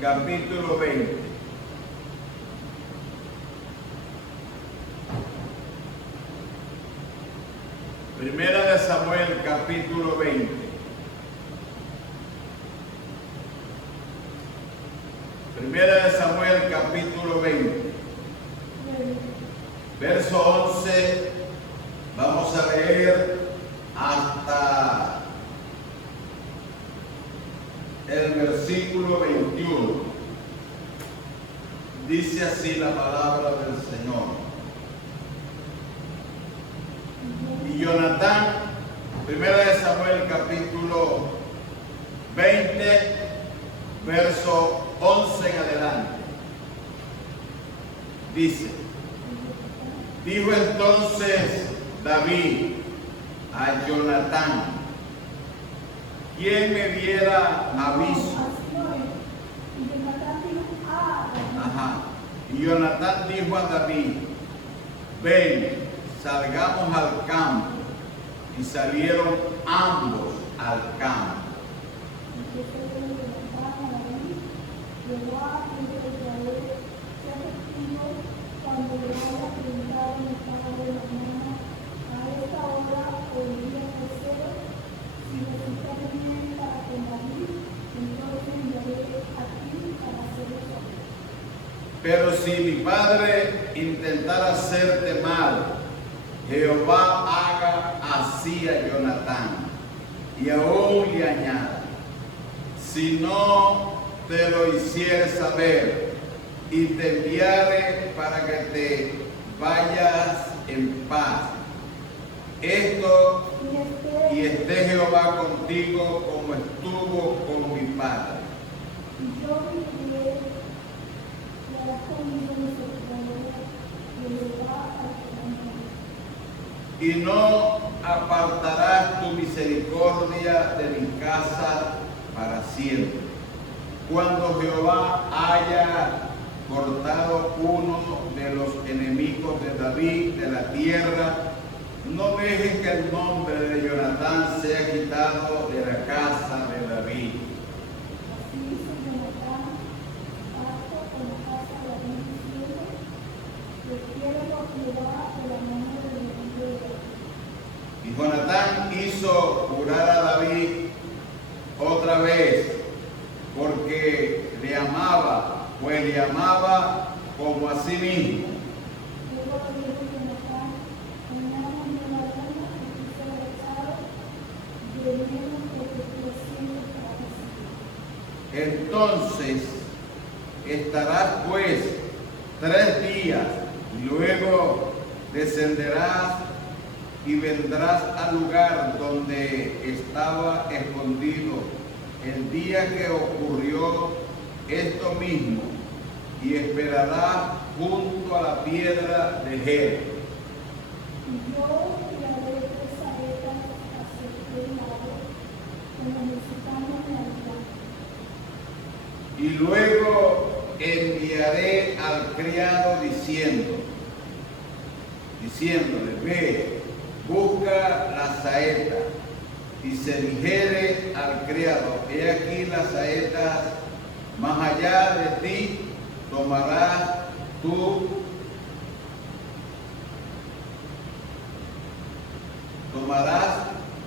capítulo 20. Primera de Samuel, capítulo 20. Primera de Samuel, capítulo 20. Verso 11, vamos a leer hasta el versículo 21. Dice así la palabra del Señor. Y Jonatán, primera de Samuel, capítulo 20, verso 11 en adelante. Dice: dijo entonces David a Jonatán: ¿quién me diera aviso? Y Jonatán dijo a David: ven, salgamos al campo. Y salieron ambos al campo. Pero si mi padre intentara hacerte mal, Jehová haga así a Jonatán, y aún le añada: si no te lo hiciere saber, y te enviare para que te vayas en paz, y esté Jehová contigo como estuvo con mi padre. Y no apartarás tu misericordia de mi casa para siempre. Cuando Jehová haya cortado uno de los enemigos de David de la tierra, no dejes que el nombre de Jonatán sea quitado de la casa de David. Y Jonatán hizo jurar a David otra vez, porque le amaba, pues le amaba como a sí mismo. Entonces estarás pues 3 días, y luego descenderás y vendrás al lugar donde estaba escondido el día que ocurrió esto mismo, y esperarás junto a la piedra de Jer. Y luego enviaré al criado diciéndole: ve, busca la saeta. Y se dijere al criado: he aquí las saetas, más allá de ti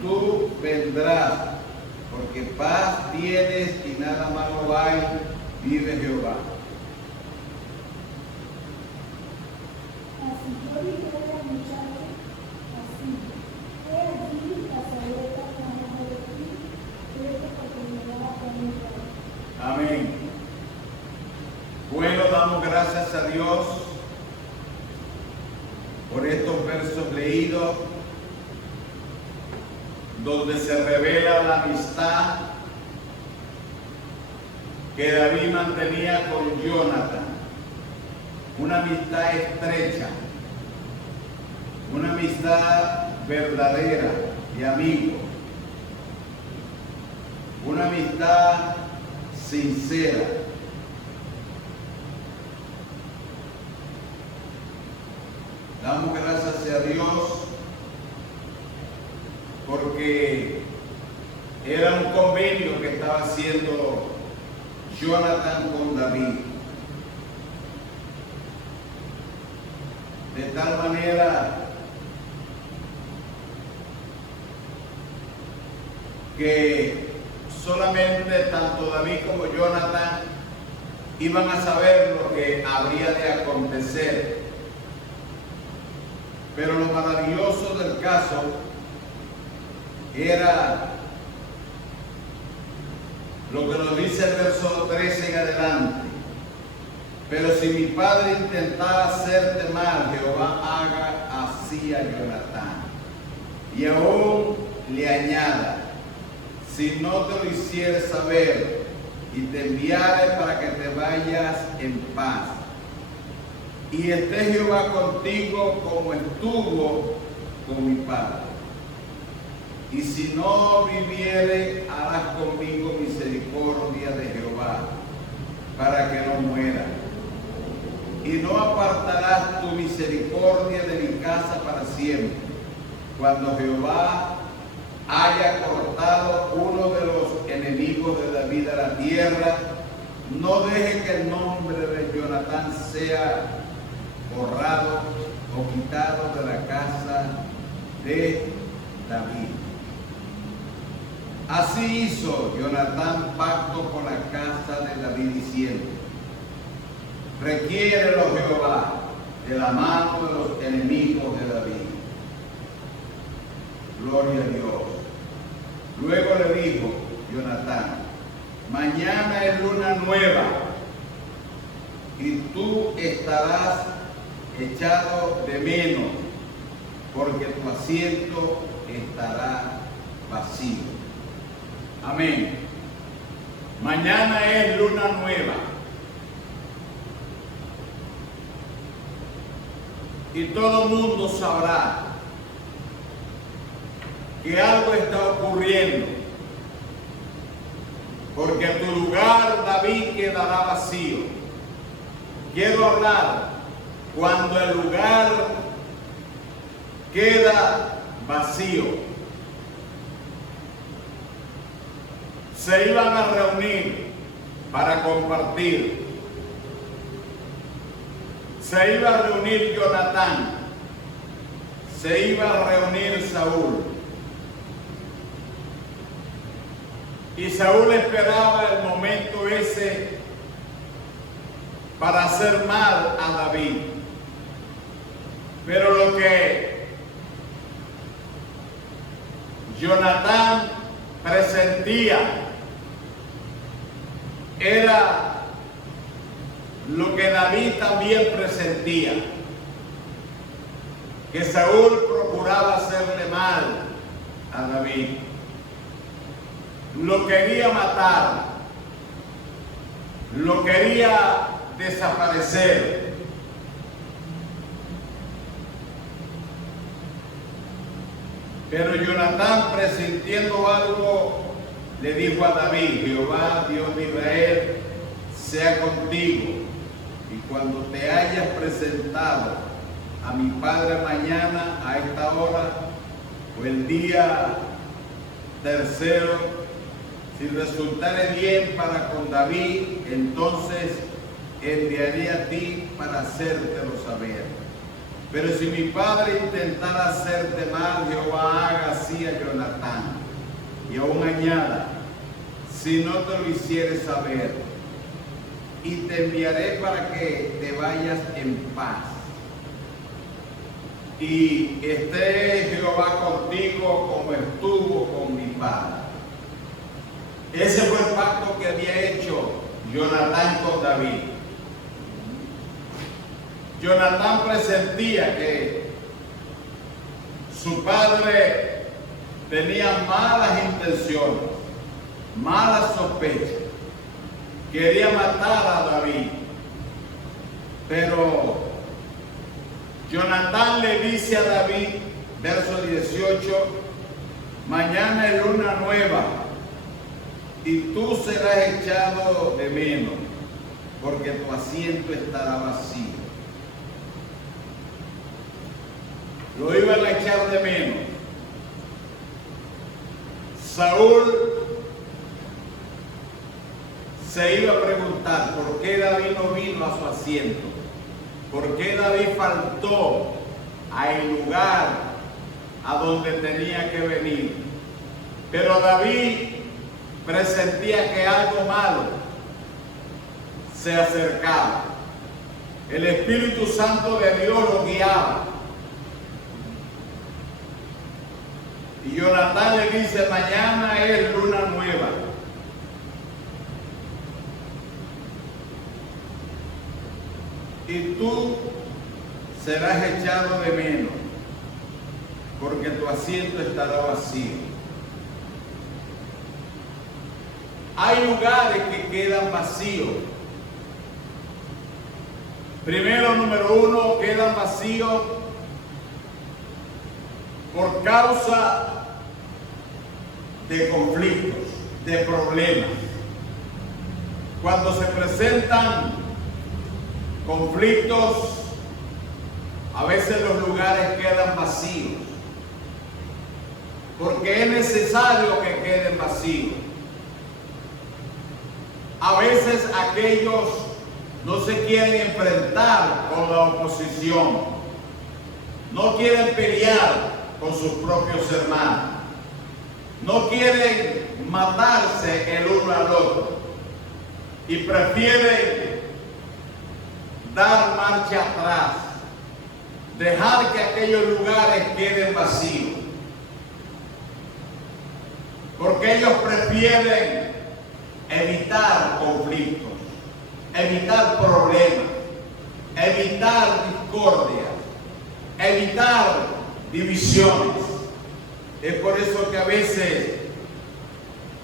tú vendrás, porque paz tienes y nada malo hay, vive Jehová. Amén. Bueno, damos gracias a Dios por estos versos leídos, donde se revela la amistad que David mantenía con Jonatán. Una amistad estrecha, una amistad verdadera de amigo, una amistad sincera. Damos gracias a Dios porque era un convenio que estaba haciendo Jonatán con David. De tal manera que solamente tanto David como Jonatán iban a saber lo que habría de acontecer. Pero lo maravilloso del caso era lo que nos dice el verso 13 en adelante. Pero si mi padre intentara hacerte mal, Jehová haga así a Jonatán. Y aún le añada, si no te lo hicieres saber y te enviare para que te vayas en paz. Y esté Jehová contigo como estuvo con mi padre. Y si no viviere, harás conmigo misericordia de Jehová, para que no muera. Y no apartarás tu misericordia de mi casa para siempre, cuando Jehová haya cortado uno de los enemigos de David a la tierra. No deje que el nombre de Jonatán sea borrado o quitado de la casa de David. Así hizo Jonatán pacto con la casa de David, diciendo: requiérelo Jehová de la mano de los enemigos de David. Gloria a Dios. Luego le dijo Jonatán: mañana es luna nueva y tú estarás echado de menos, porque tu asiento estará vacío. Amén. Mañana es luna nueva. Y todo el mundo sabrá que algo está ocurriendo, porque tu lugar, David, quedará vacío. Quiero hablar cuando el lugar queda vacío. Se iban a reunir para compartir. Se iba a reunir Jonatán. Se iba a reunir Saúl. Y Saúl esperaba el momento ese para hacer mal a David. Pero lo que Jonatán presentía era lo que David también presentía, que Saúl procuraba hacerle mal a David. Lo quería matar, lo quería desaparecer. Pero Jonatán, presintiendo algo, le dijo a David: Jehová, Dios de Israel, sea contigo, y cuando te hayas presentado a mi padre mañana a esta hora, o el día tercero, si resultare bien para con David, entonces enviaré a ti para hacértelo saber. Pero si mi padre intentara hacerte mal, Jehová haga así a Jonatán. Y aún añada: si no te lo hicieres saber, y te enviaré para que te vayas en paz. Y esté Jehová contigo como estuvo con mi padre. Ese fue el pacto que había hecho Jonatán con David. Jonatán presentía que su padre tenía malas intenciones, malas sospechas. Quería matar a David. Pero Jonatán le dice a David, verso 18: mañana es luna nueva y tú serás echado de menos, porque tu asiento estará vacío. Lo iban a echar de menos. Saúl se iba a preguntar por qué David no vino a su asiento, por qué David faltó al lugar a donde tenía que venir. Pero David presentía que algo malo se acercaba. El Espíritu Santo de Dios lo guiaba. Y Jonatán le dice: mañana es luna nueva. Y tú serás echado de menos, porque tu asiento estará vacío. Hay lugares que quedan vacíos. Primero, número uno, quedan vacíos por causa de conflictos, de problemas. Cuando se presentan conflictos, a veces los lugares quedan vacíos, porque es necesario que queden vacíos. A veces aquellos no se quieren enfrentar con la oposición, no quieren pelear con sus propios hermanos, no quieren matarse el uno al otro y prefieren dar marcha atrás, dejar que aquellos lugares queden vacíos, porque ellos prefieren evitar conflictos, evitar problemas, evitar discordias, evitar divisiones. Es por eso que a veces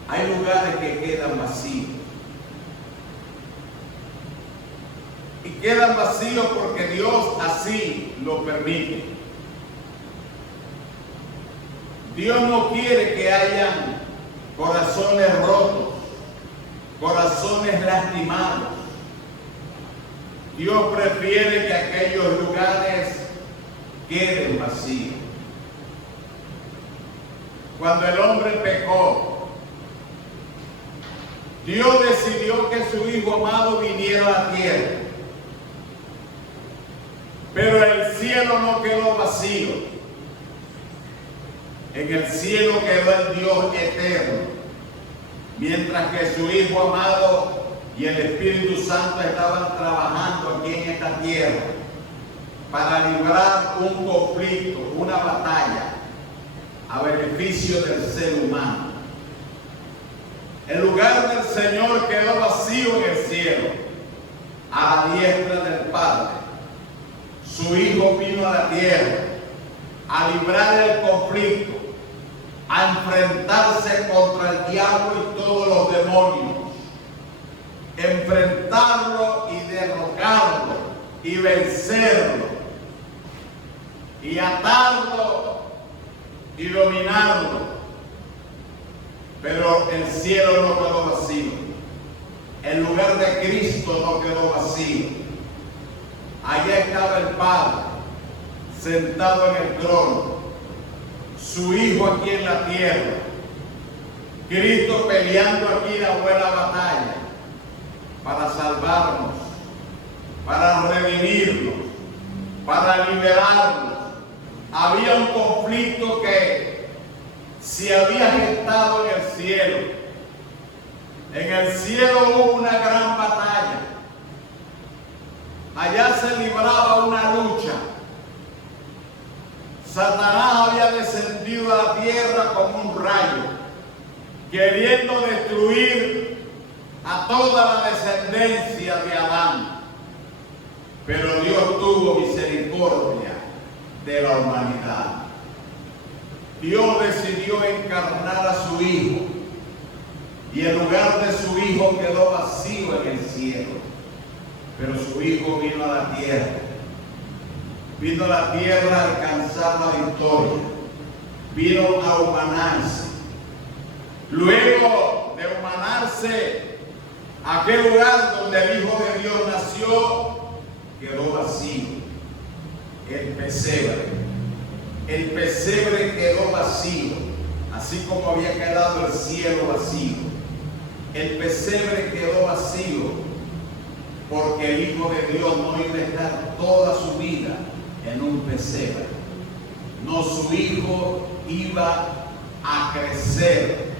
hay lugares que quedan vacíos. Y quedan vacíos porque Dios así lo permite. Dios no quiere que hayan corazones rotos, corazones lastimados. Dios prefiere que aquellos lugares queden vacíos. Cuando el hombre pecó, Dios decidió que su Hijo amado viniera a la tierra. Pero el cielo no quedó vacío. En el cielo quedó el Dios eterno. Mientras que su Hijo amado y el Espíritu Santo estaban trabajando aquí en esta tierra para librar un conflicto, una batalla a beneficio del ser humano. El lugar del Señor quedó vacío en el cielo, a la diestra del Padre. Su Hijo vino a la tierra a librar el conflicto, a enfrentarse contra el diablo y todos los demonios, enfrentarlo y derrocarlo y vencerlo y atarlo y dominarlo. Pero el cielo no quedó vacío, el lugar de Cristo no quedó vacío. Allá estaba el Padre sentado en el trono, su Hijo aquí en la tierra, Cristo peleando aquí la buena batalla para salvarnos, para redimirnos, para liberarnos. Había un conflicto que si habías estado en el cielo hubo una gran batalla. Allá se libraba una lucha. Satanás había descendido a la tierra como un rayo, queriendo destruir a toda la descendencia de Adán. Pero Dios tuvo misericordia de la humanidad. Dios decidió encarnar a su Hijo, y el lugar de su Hijo quedó vacío en el cielo. Pero su Hijo vino a la tierra. Vino a la tierra a alcanzar la victoria. Vino a humanarse. Luego de humanarse, aquel lugar donde el Hijo de Dios nació quedó vacío. El pesebre. El pesebre quedó vacío, así como había quedado el cielo vacío. el pesebre quedó vacío, porque el Hijo de Dios no iba a estar toda su vida en un pesebre. No, su Hijo iba a crecer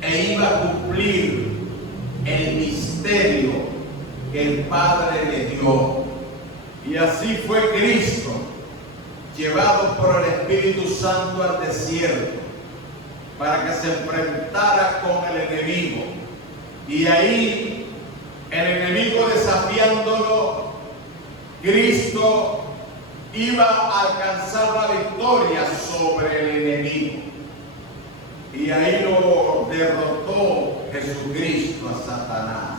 e iba a cumplir el misterio que el Padre le dio. Y así fue Cristo, llevado por el Espíritu Santo al desierto, para que se enfrentara con el enemigo. Y ahí, el enemigo desafiándolo, Cristo iba a alcanzar la victoria sobre el enemigo. Y ahí lo derrotó Jesucristo a Satanás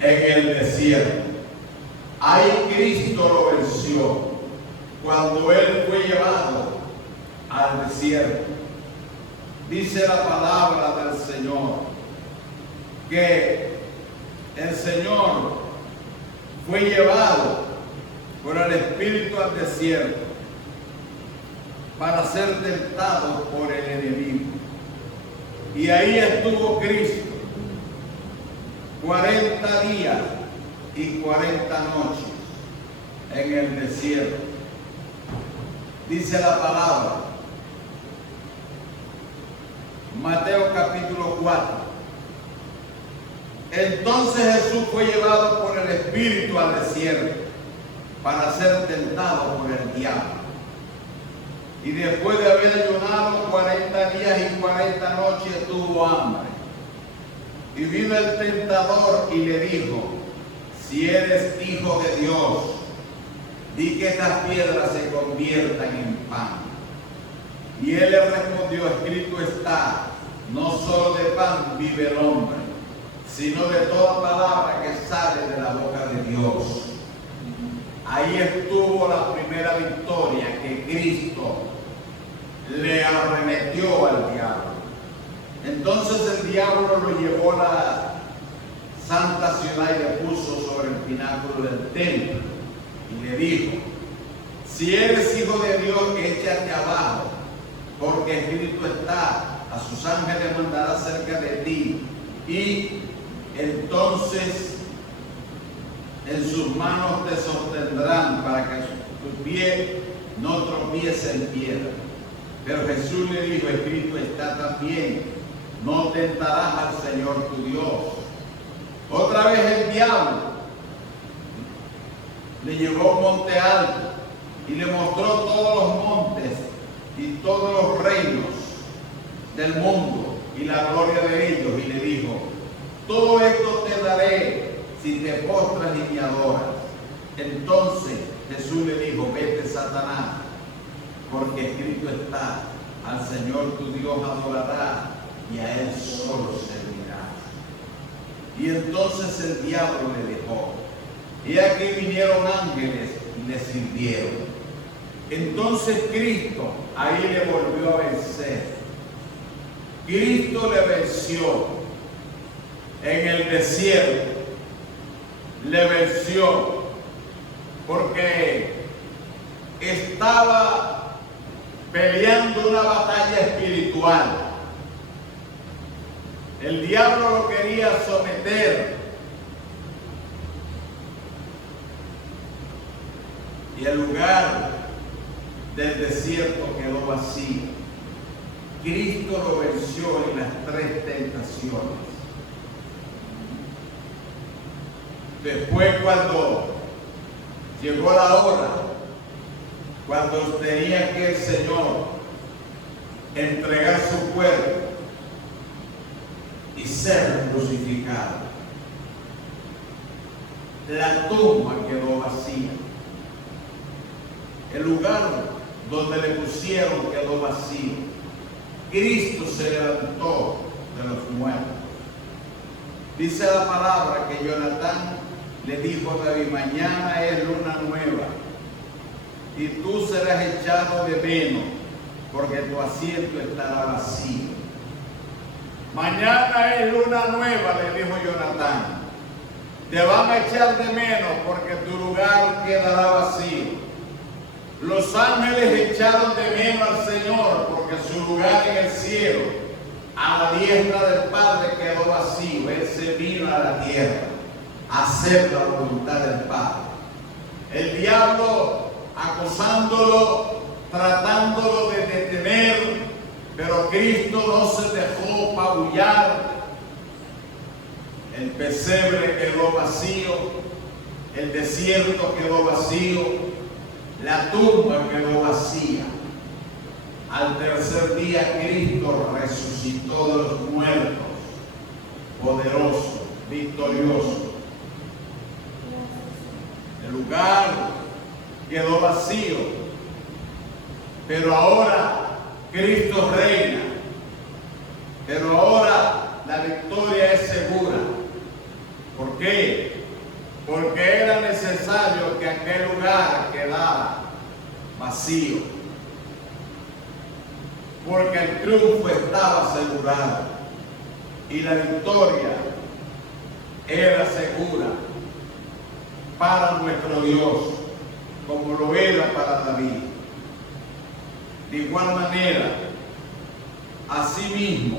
en el desierto. Ahí Cristo lo venció cuando Él fue llevado al desierto. Dice la palabra del Señor que el Señor fue llevado por el Espíritu al desierto para ser tentado por el enemigo. Y ahí estuvo Cristo 40 días y 40 noches en el desierto. Dice la palabra, Mateo capítulo 4. Entonces Jesús fue llevado por el Espíritu al desierto para ser tentado por el diablo. Y después de haber ayunado 40 días y 40 noches tuvo hambre. Y vino el tentador y le dijo, si eres hijo de Dios, di que estas piedras se conviertan en pan. Y él le respondió, escrito está, no solo de pan vive el hombre, sino de toda palabra que sale de la boca de Dios. Ahí estuvo la primera victoria que Cristo le arremetió al diablo. Entonces el diablo lo llevó a la santa ciudad y le puso sobre el pináculo del templo y le dijo, si eres hijo de Dios, échate abajo, porque escrito está, a sus ángeles mandará cerca de ti, y entonces en sus manos te sostendrán para que tu pie no tropiece en piedra. Pero Jesús le dijo, escrito está también, no tentarás al Señor tu Dios. Otra vez el diablo le llevó a un monte alto y le mostró todos los montes y todos los reinos del mundo y la gloria de ellos, y le dijo, todo esto te daré si te postras y me adoras. Entonces Jesús le dijo, vete, Satanás, porque escrito está, al Señor tu Dios adorarás y a Él solo servirás. Y entonces el diablo le dejó. Y aquí vinieron ángeles y le sirvieron. Entonces Cristo ahí le volvió a vencer. Cristo le venció en el desierto. Le venció porque estaba peleando una batalla espiritual. El diablo lo quería someter y el lugar del desierto quedó vacío. Cristo lo venció en las 3 tentaciones. Después, cuando llegó la hora, cuando tenía que el Señor entregar su cuerpo y ser crucificado, la tumba quedó vacía. El lugar donde le pusieron quedó vacío. Cristo se levantó de los muertos. Dice la palabra que Jonatán le dijo a David, mañana es luna nueva y tú serás echado de menos porque tu asiento estará vacío. Mañana es luna nueva, le dijo Jonatán. Te van a echar de menos porque tu lugar quedará vacío. Los ángeles echaron de menos al Señor porque su lugar en el cielo a la diestra del Padre quedó vacío. Él se vino a la tierra a hacer la voluntad del Padre. El diablo acusándolo, tratándolo de detener, pero Cristo no se dejó apabullar. El pesebre quedó vacío, el desierto quedó vacío, la tumba quedó vacía. Al tercer día Cristo resucitó de los muertos, poderoso, victorioso. El lugar quedó vacío, pero ahora Cristo reina. Pero ahora la victoria es segura. ¿Por qué? Porque era necesario que aquel lugar quedara vacío. Porque el triunfo estaba asegurado y la victoria era segura para nuestro Dios, como lo era para David. De igual manera, asimismo,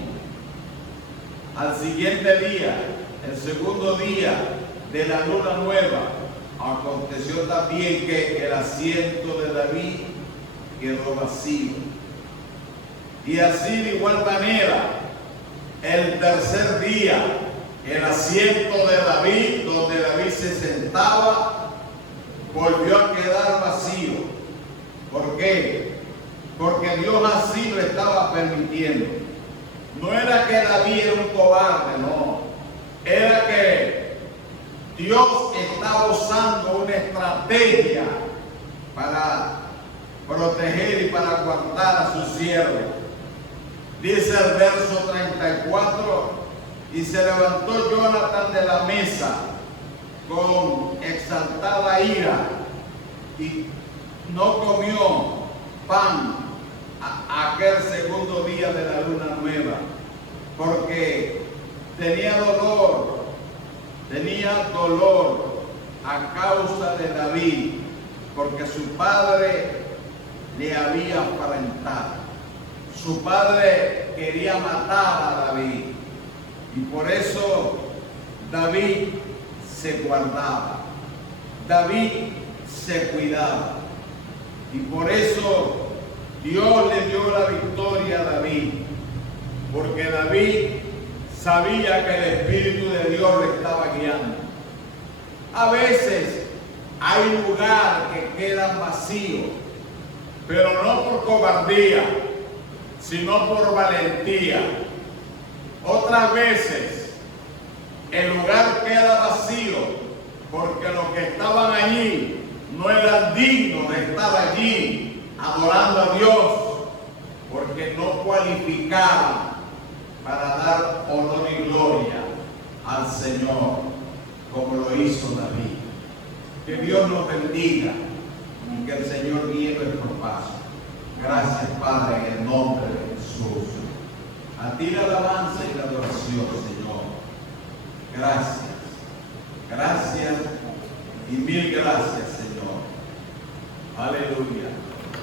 al siguiente día, el segundo día de la luna nueva, aconteció también que el asiento de David quedó vacío. Y así de igual manera, el tercer día, el asiento de David, donde David se sentaba, volvió a quedar vacío. ¿Por qué? Porque Dios así lo estaba permitiendo. No era que David era un cobarde, no. Era que Dios estaba usando una estrategia para proteger y para guardar a su siervo. Dice el verso 34, y se levantó Jonatán de la mesa con exaltada ira y no comió pan aquel segundo día de la luna nueva, porque tenía dolor a causa de David, porque su padre le había afrentado. Su padre quería matar a David y por eso David se guardaba, David se cuidaba y por eso Dios le dio la victoria a David, porque David sabía que el Espíritu de Dios le estaba guiando. A veces hay lugares que quedan vacíos, pero no por cobardía, sino por valentía. Otras veces el lugar queda vacío porque los que estaban allí no eran dignos de estar allí adorando a Dios, porque no cualificaban para dar honor y gloria al Señor como lo hizo David. Que Dios nos bendiga y que el Señor guíe nuestro paso. Gracias, Padre, en el nombre de Jesús. A ti la alabanza y la adoración, Señor. Gracias. Gracias y mil gracias, Señor. Aleluya.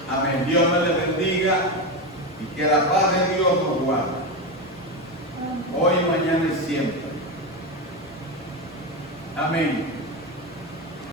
Amén. Dios me le bendiga y que la paz de Dios nos guarde. Hoy, mañana y siempre. Amén.